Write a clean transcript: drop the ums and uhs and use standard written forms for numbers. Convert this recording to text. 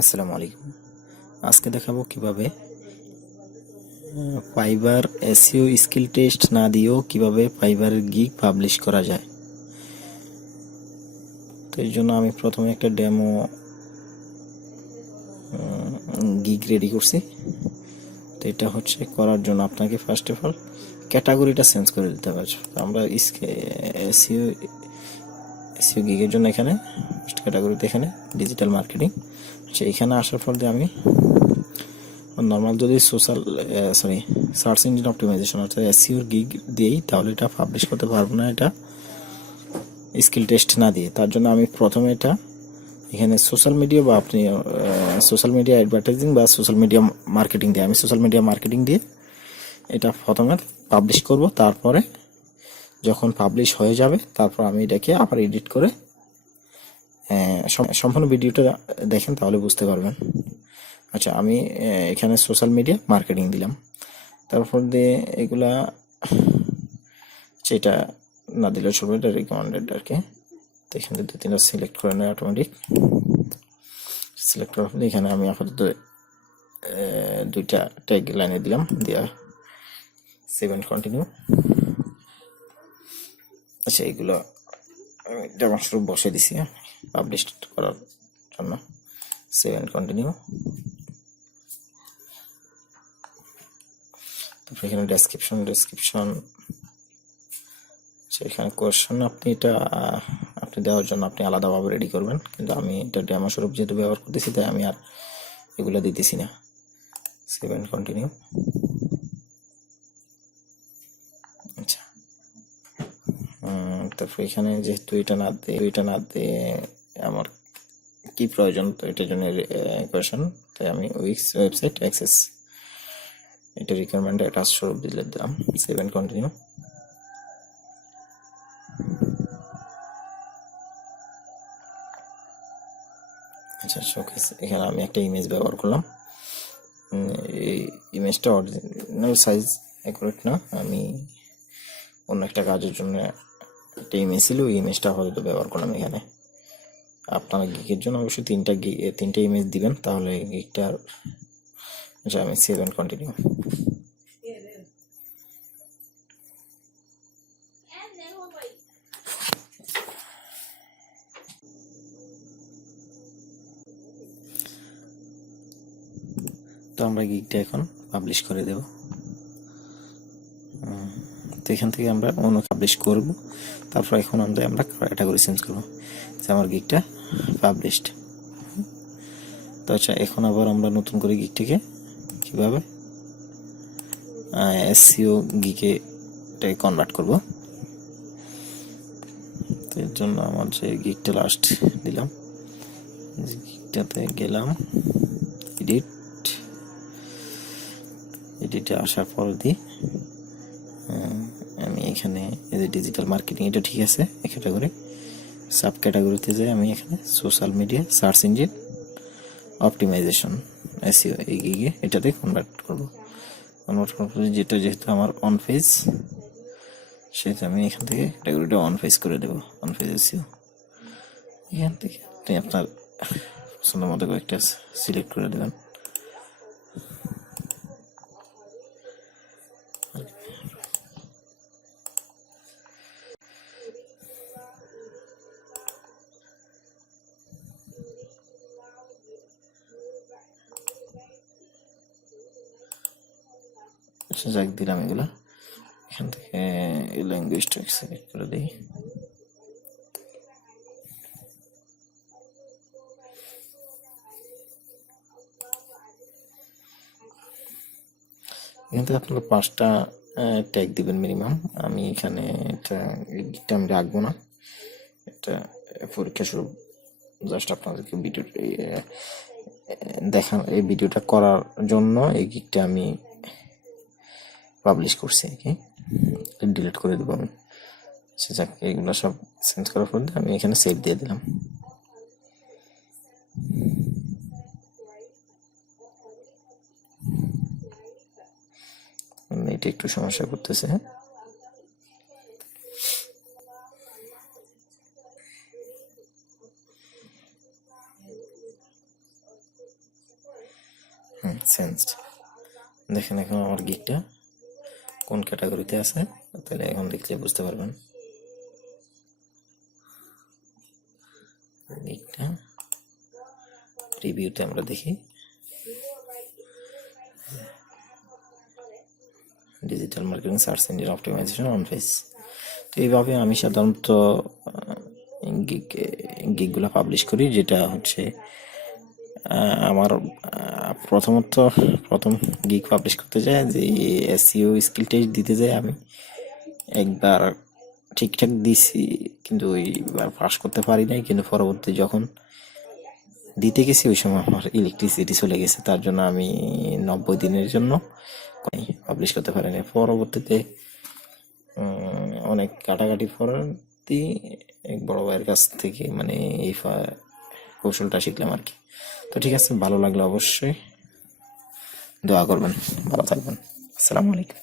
আসসালামু আলাইকুম। আজকে দেখাবো কিভাবে ফাইবার এসইও স্কিল টেস্ট না দিয়েও কিভাবে ফাইবার গিগ পাবলিশ করা যায়। তো এই জন্য আমি প্রথমে একটা ডেমো গিগ রেডি করছি। তো এটা হচ্ছে করার জন্য আপনাকে ফার্স্ট অফ অল ক্যাটাগরিটা চেঞ্জ করে দিতে হবে। আমরা এসইও গিগের জন্য এখানে ফার্স্ট ক্যাটাগরিতে এখানে ডিজিটাল মার্কেটিং। আচ্ছা, এখানে আসার পর দিয়ে আমি নর্মাল যদি সার্চ ইঞ্জিন অপটিমাইজেশন অর্থাৎ এসইও গিগ দিয়েই তাহলে এটা পাবলিশ করতে পারবো না, এটা স্কিল টেস্ট না দিয়ে। তার জন্য আমি প্রথমে এটা এখানে সোশ্যাল মিডিয়া বা আপনি সোশ্যাল মিডিয়া অ্যাডভার্টাইজিং বা সোশ্যাল মিডিয়া মার্কেটিং দিয়ে আমি সোশ্যাল মিডিয়া মার্কেটিং দিয়ে এটা প্রথমে পাবলিশ করব। তারপরে যখন পাবলিশ হয়ে যাবে তারপর আমি এটাকে আবার এডিট করে সম্পূর্ণ ভিডিওটা দেখেন তাহলে বুঝতে পারবেন। আচ্ছা, আমি এখানে সোশ্যাল মিডিয়া মার্কেটিং দিলাম, তারপর দিয়ে এগুলা সেটা না দিলে চলবে, এটা রিকমেন্ডেড আর কি। তো এখানে দু তিনটা সিলেক্ট করে নেয় অটোমেটিক। সিলেক্ট করার পরে এখানে আমি আপাতত দুইটা ট্যাগ লাইনে দিলাম, দিয়া সেভ এন্ড কন্টিনিউ। আচ্ছা, এগুলো আমি ডেমোস্বরূপ বসে দিছি পাবলিশ করার জন্য। Save and continue. তারপর এখানে ডেসক্রিপশন সেখানে কোয়েশ্চেন আপনি দেওয়ার জন্য আপনি আলাদাভাবে রেডি করবেন, কিন্তু আমি এটা ডেমো স্বরূপ যেহেতু ব্যবহার করতেছি তাই আমি আর এগুলো দিতেছি না। Save and continue. আচ্ছা, তারপর এখানে যেহেতু এটা না দিয়ে আমার কি প্রয়োজন, তো এটার জন্য কোয়েশ্চেন, তাই আমি ওয়েবসাইট অ্যাক্সেস এটা রিকোয়ারমেন্ট এটা স্বরূপ দিলাম। Save and continue. আচ্ছা, শোকেস এখানে আমি একটা ইমেজ ব্যবহার করলাম। এই ইমেজটা অরিজিনাল সাইজ অ্যাকুরেট না, আমি অন্য একটা কাজের জন্য একটা ইমেজ ছিল, ওই ইমেজটা হয়তো ব্যবহার করলাম এখানে। আপনারা গিগের জন্য অবশ্যই তিনটা ইমেজ দিবেন, তাহলে গিগটা। আচ্ছা, আমি সেভ এন্ড কন্টিনিউ। তো আমরা গিগটা এখন পাবলিশ করে দেব। তো এখান থেকে আমরা অন্য পাবলিশ করব। তারপর এখন আমরা ক্যাটাগরি চেঞ্জ করবো, যে আমার গিগটা পাবলিশড। তো আচ্ছা, এখন আবার আমরা নতুন করে গিগটাকে কিভাবে এসইও গিগে এটাকে কনভার্ট করব। তো এর জন্য আমার যে গিগটা লাস্ট দিলাম, গিগটাতে গেলাম, এডিটে আসার পর দিই আমি এখানে এই যে ডিজিটাল মার্কেটিং এটা ঠিক আছে, এই ক্যাটাগরি সাব ক্যাটাগরিতে যাই আমি এখানে social media search engine optimisation SEO এই গিগে এটাতে কনভার্ট করব। যেটা যেহেতু আমার অন পেজ, সেটা আমি এখান থেকে ক্যাটাগরিটা অন পেজ করে দেবো, অন পেজ এসইও। এখান থেকে আপনি আপনার পছন্দ মতো কয়েকটা সিলেক্ট করে দেবেন। যাক, দিলাম এগুলা। এখান থেকে এই ল্যাঙ্গুয়েজটা সিলেক্ট করে দিই। এখান থেকে আপনারা 5টা ট্যাগ দিবেন মিনিমাম। আমি এখানে এটা আমি রাখবো না, এটা পরীক্ষা স্বরূপ জাস্ট আপনাদেরকে এই ভিডিওটা করার জন্য এই গিগটা আমি পাবলিশ করছি আর কি। ডিলিট করে দেবো আমি। যাক, এগুলো সব চেঞ্জ করার পর আমি এখানে সেভ দিয়ে দিলাম। এটা একটু সমস্যা করতেছে। সেন্সড। দেখেন এখন আমার গিগটা কোন ক্যাটাগরিতে আছে, তাহলে এখন দেখলে বুঝতে পারবেন। গিগটা রিভিউতে আমরা দেখি digital marketing search engine optimisation on page. তো এইভাবে আমি সাধারণত গিগগুলো পাবলিশ করি, যেটা হচ্ছে আমার প্রথম গিগ পাবলিশ করতে যায় যে এসইও স্কিল টেস্ট দিতে যাই আমি একবার ঠিকঠাক দিছি, কিন্তু ওইবার পাস করতে পারি নাই। কিন্তু পরবর্তী যখন দিতে গেছি ওই সময় আমার ইলেকট্রিসিটি চলে গেছে, তার জন্য আমি 90 দিনের জন্য পাবলিশ করতে পারিনি। পরবর্তীতে অনেক কাটাকাটির পরবর্তী এক বড় ভাইয়ের কাছ থেকে মানে এই কৌশলটা শিখলাম আর কি। তো ঠিক আছে, ভালো লাগলে অবশ্যই দোয়া করবেন, ভালো থাকবেন। আসসালামু আলাইকুম।